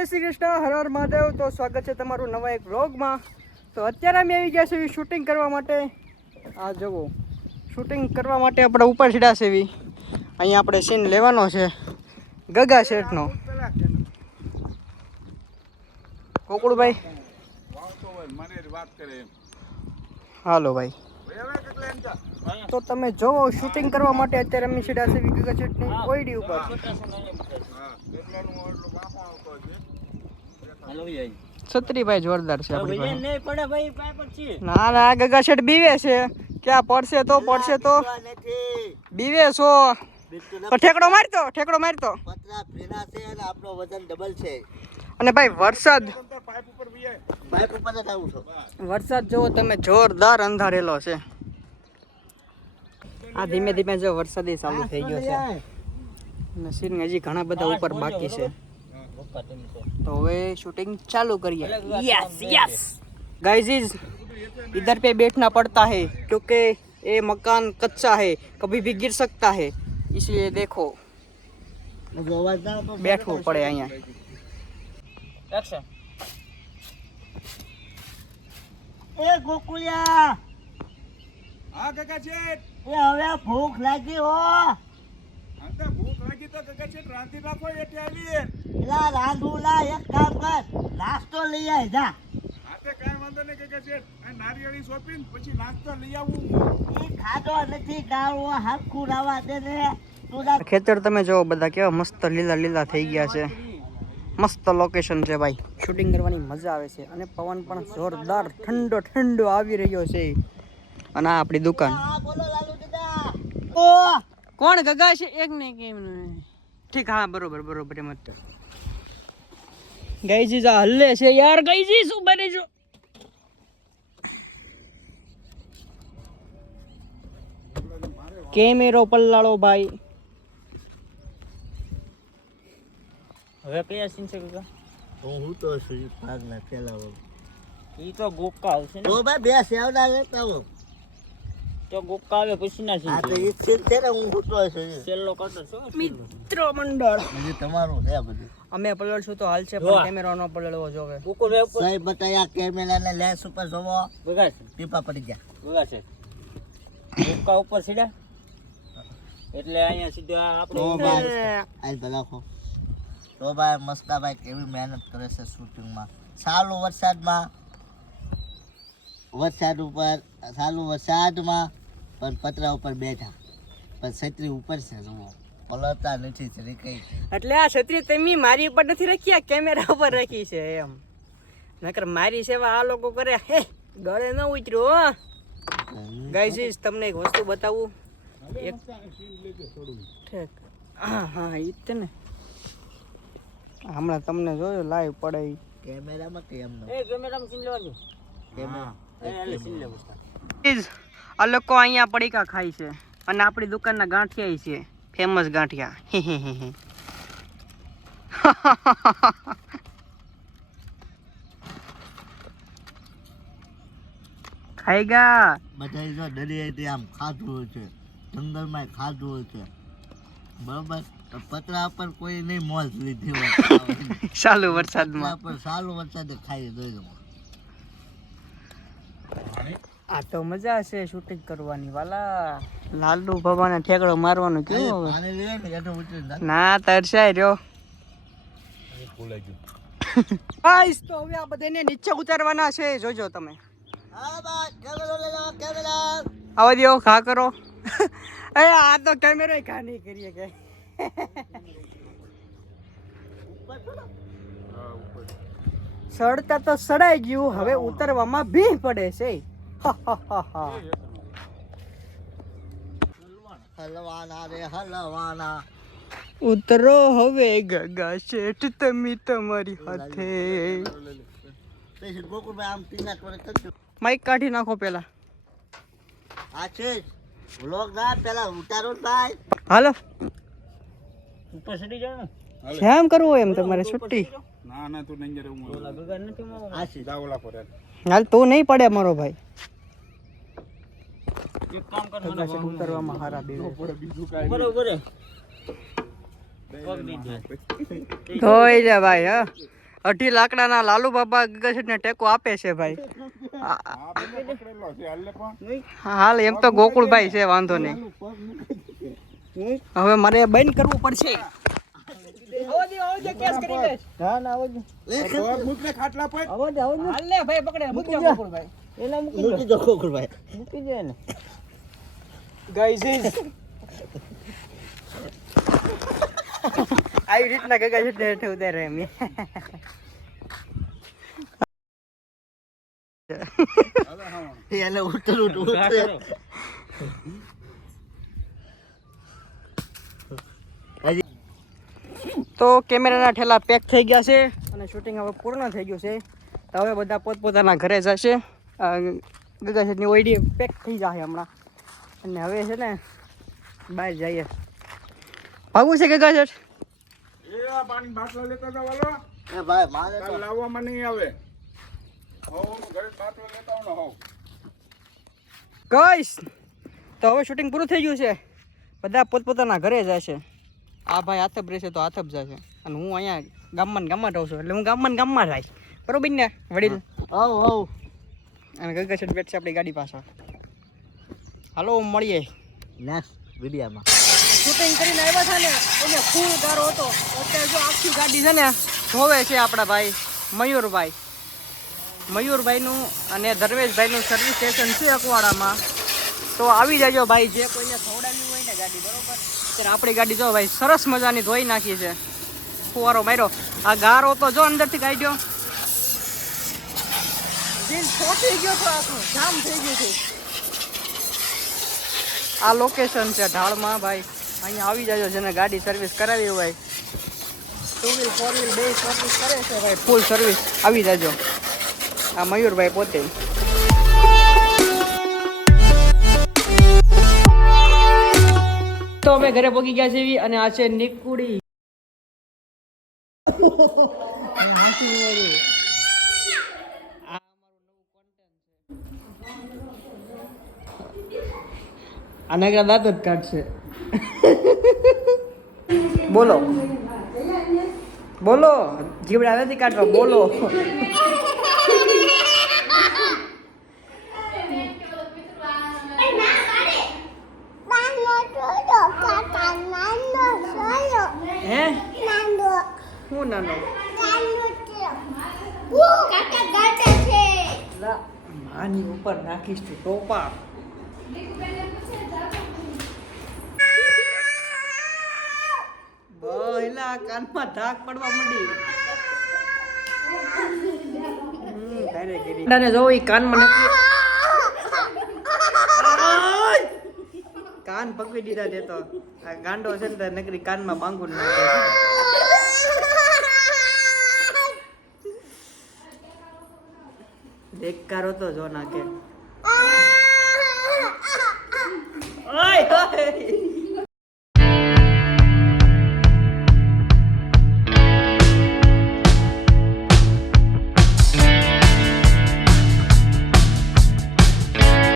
જય શ્રી કૃષ્ણ, હર હર મહાદેવ। તો સ્વાગત છે તમારું નવા એક વ્લોગમાં। તો અત્યારે અમે આવી ગયા છે શૂટિંગ કરવા માટે। આ જુઓ, શૂટિંગ કરવા માટે આપણે ઉપર ચડ્યા છે। અહીંયા આપણે સીન લેવાનો છે ગગા શેઠનો। કોકડુભાઈ હાલો ભાઈ। તો તમે જોવો શૂટિંગ કરવા માટે અત્યારે અમે ચડ્યા છે ગગા શેઠની ઓયડી ઉપર। છત્રીભાઈ જોરદાર છે આપણી પાસે। ના ના, ગગા શેઠ બીવે છે। ક્યાં પડશે તો બીવે છો તો ઠેકડો મારતો પતરા ભીના છે અને આપણો વજન ડબલ છે। અને ભાઈ વરસાદ પાઇપ ઉપર જ આવું છો। વરસાદ જોવો તમે, જોરદાર અંધારેલો છે। આ ધીમે ધીમે જો વરસાદ ચાલુ થઈ ગયો છે અને સીન હજી ઘણા બધા ઉપર બાકી છે। तो वे शूटिंग चालू करिए। यस यस गाइस, इधर पे बैठना पड़ता है क्योंकि ये मकान कच्चा है, कभी भी गिर सकता है, इसलिए देखो बैठो पड़े અહીંયા। एक्शन। એ ગોકુળિયા, હા કાકા શેઠ, એ હવે ભૂખ લાગી હો। અંતે ભૂખ લાગી તો કાકા શેઠ રાંધી નાખો એટલે આવી। એલા રાંધુલા, એક કામ કર, નાસ્તો લઈ આય જા। આતે કાઈ વાંધો નહીં કાકા શેઠ, આ નારિયેળી શોપીને પછી નાસ્તો લઈ આવું। ઈ ખાધો નથી, ગાળો હરખું રાવા દે ને તું। ખેતર તમે જો બધા કેવા મસ્ત લીલા લીલા થઈ ગયા છે। મસ્ત લોકેશન છે ભાઈ, શૂટિંગ કરવાની મજા આવે છે અને પવન પણ જોરદાર ઠંડો ઠંડો આવી રહ્યો છે। અને આ આપણી દુકાન। બોલો લાલુ દાદા। ઓ કોણ ગગા છે? એક ને કેમ ઠીક, હા બરોબર બરોબર। એમ જ ગાઈઝ આ હલ્લે છે યાર। ગાઈઝ શું બને છો? કેમેરો પલ્લાળો ભાઈ। હવે કયા સીન છે કાકા? હું તો સુઈ ભાગ ના પેલા ઈ તો ગોકા આવશે ને। તો ભાઈ બે સેવડા લેતા હો। તો ગોકા આવે પછી ના સીન આ તો છે। ઈ સીન છે ને, હું હૂતો છું। સેલ્લો કટર છો મિત્રો મંડળ હજી તમારું છે બધું। અમે પલળશું તો હાલ છે, પણ કેમેરો નો પલળવો જોવે। ગોકો રે ઉપર સહી બતાયા, કેમેરાને લેન્સ ઉપર જોવો, બગા છે ટીપા પડી ગયા। બગા છે ગોકા ઉપર સીધા એટલે અહીંયા સીધા તો આપણે ભાઈ આઈ ભલાખો। તો ભાઈ મસ્કાભાઈ કેવી મહેનત કરે છે શૂટિંગમાં। ચાલુ વરસાદમાં પણ પતરા ઉપર બેઠા, પણ છત્રી ઉપર છે જુઓ, પલળતા નથી છત્રી કઈ। એટલે આ છત્રી તમે મારી ઉપર નથી રાખી, આ કેમેરા ઉપર રાખી છે એમ। નકર મારી સેવા આ લોકો કરે, હે ગળે ન ઉતર્યો। ગાઈઝ તમને એક વસ્તુ બતાવું, એક ઠીક, હા હા ઈ જ ને, હમણાં તમને જોયો લાઈવ પડે ઈ। કેમેરામાં કેમ ન એ કેમેરામાં સીન લેવા દો। કેમેરા એટલે સીન લેવું આ લોકો અહીંયા પડીકા ખાય છે અને આપણી દુકાનના ગાંઠિયા છે, ફેમસ ગાંઠિયા। ખાઈગા બધા જો દરિયાથી આમ ખાધું હોય છે, જંગલમાં ખાધું હોય છે, બરાબર। તો પતરા પર કોઈ નહીં મોજ લીધી હોય ચાલુ વરસાદમાં। પર સાલું વરસાદે ખાઈ જોઈ। આ તો મજા છે શૂટિંગ કરવાની વાલા। લાલુ બાબાને ઠેકડો મારવાનું કેવું હવે? પાણી લે ને એટલે ઉતરી જાય। ના તરસાય રહ્યો। ગાઈસ તો હવે આ બધાને નીચે ઉતારવાના છે, જોજો તમે। હા બસ, કેમેરો લઈ લો, કેમેરા। આવા દો, ઘા કરો। એ આ તો કેમેરો ઘા નહીં કરીએ કે। સડતા તો સડાઈ ગયું, હવે ઉતરવામાં ભી પડે છે। હલવાના રે હલવાના। ઉતરો હવે ગગા શેઠ તમે તમારી હાથે। પછી ગોકુળભાઈ આમ ટીના ટોળે કરજો। માઈક કાઢી નાખો પેલા। આ છે વ્લોગ ના પેલા ઉતારો ને ભાઈ। હાલો, ઉપર સીડી જાવ ને જેમ કરવું હોય એમ તમારે છુટ્ટી। ના ના તું નહીં જરે, હું ઓલા બગા નથી માવો આ છે દાવલા પર હાલ તું નહીં પડે મારો ભાઈ। એક કામ કર મને ગગા શેઠ ઉતરવામાં હારા બે બીજું કાઈ બરોબર પગ દીધો ધોઈ લે ભાઈ। હા અઢી લાકડાના લાલુ બાબા ગગશેઠને ટેકો આપે છે ભાઈ. આ બંને પકડેલો છે હાલે પણ હાલ એમ તો ગોકુળભાઈ છે, વાંધો નહીં. હવે મારે બંધ કરવું પડશે. પગ મૂકને ખાટલા પર મૂકી દો ગોકુળભાઈ. આવી રીતના ગગશેઠને હેઠે ઉતારે એમ. એને ઉતરું તો કેમેરાના ઠેલા પેક થઈ ગયા છે અને શૂટિંગ હવે પૂર્ણ થઈ ગયું છે. તો હવે બધા પોતપોતાના ઘરે જશે. ગગશેઠની ઓઈડી પેક થઈ જશે હમણાં. અને હવે છે ને બહાર જઈએ. ભાગવું છે ગગશેઠ? એ આ પાણી બાટલો લેતો તો વાલો એ ભાઈ મારે તો કાલ લાવવામાં નહીં આવે હો ઘરે બાટલો લેતા આવો ને હો ગાઈસ તો હવે શૂટિંગ પૂરું થઈ ગયું છે. બધા પોતપોતાના ઘરે જશે. આ ભાઈ હાથબ રહેશે તો હાથબ જશે અને હું અહીંયા ગામમાં ને ગામમાં રહું છું એટલે હું ગામમાં ને ગામમાં રહીશ. બરોબર ને વડીલ? હવ હવ અને ગગશેઠ બેઠશે આપણી ગાડી પાછળ. હાલો મળીએ નેક્સ્ટ વિડીયોમાં. શૂટિંગ કરીને આવ્યા હતા ને એને ફૂલ ગારો હતો. અત્યારે જો આખી ગાડી છે ને ધોવે છે આપણા ભાઈ મયુરભાઈનું અને ધર્મેશભાઈનું સર્વિસ સ્ટેશન છે અકવાડામાં. તો આવી જાજો ભાઈ, જે કોઈને ધોવડાવી હોય ને ગાડી, બરોબર? અત્યારે આપણી ગાડી જો ભાઈ સરસ મજાની ધોઈ નાખી છે. ફુવારો માર્યો. આ ગારો તો જો અંદરથી કાઢ્યો. દિલ છોટી ગયો તો આખું જામ થઈ ગયું છે. આ લોકેશન છે ઢાળમાં ભાઈ. અહીંયા આવી જાજો જેને ગાડી સર્વિસ કરાવી હોય, 2 વ્હીલ 4 વ્હીલ બે સર્વિસ કરે છે ભાઈ, ફૂલ સર્વિસ. આવી જાજો. આ મયુરભાઈ પોતે. તો અમે ઘરે પહોંચી ગયા છીએ અને આ છે નિકુડી. આના કડા દાંત જ કાઢશે. બોલો બોલો, જીવડા નથી કાઢવા, બોલો. હે હું નાનો આની ઉપર નાખીશ તું ટોપા. બહેલા કાનમાં ધાક પડવા માંડી. જો ઈ કાનમાં નથી, કાન પકવી દીધા છે. તો આ ગાંડો છે ને નકરી કાનમાં બાંગુ નાખે છે. દેખારો તો જો નાખે. ઓય ઓય